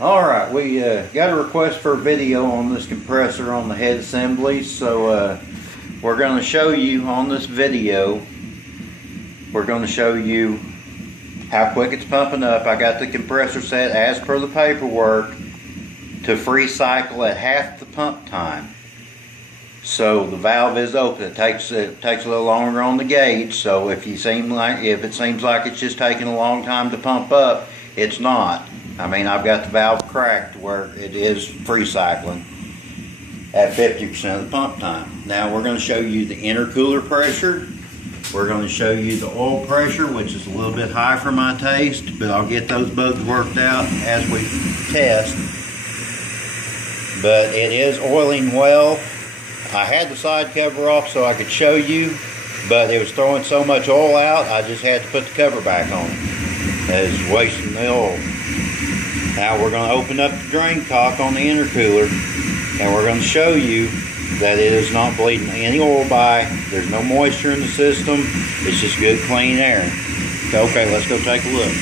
Alright, we got a request for a video on this compressor on the head assembly, so we're going to show you on this video, we're going to show you how quick it's pumping up. I got the compressor set as per the paperwork to free cycle at half the pump time. So the valve is open. It takes a little longer on the gauge, so if it seems like it's just taking a long time to pump up, it's not. I mean, I've got the valve cracked where it is free cycling at 50% of the pump time. Now we're going to show you the intercooler pressure. We're going to show you the oil pressure, which is a little bit high for my taste, but I'll get those bugs worked out as we test. But it is oiling well. I had the side cover off so I could show you, but it was throwing so much oil out, I just had to put the cover back on. It's wasting the oil. Now we're going to open up the drain cock on the intercooler, and we're going to show you that it is not bleeding any oil by. There's no moisture in the system. It's just good clean air. Okay, let's go take a look.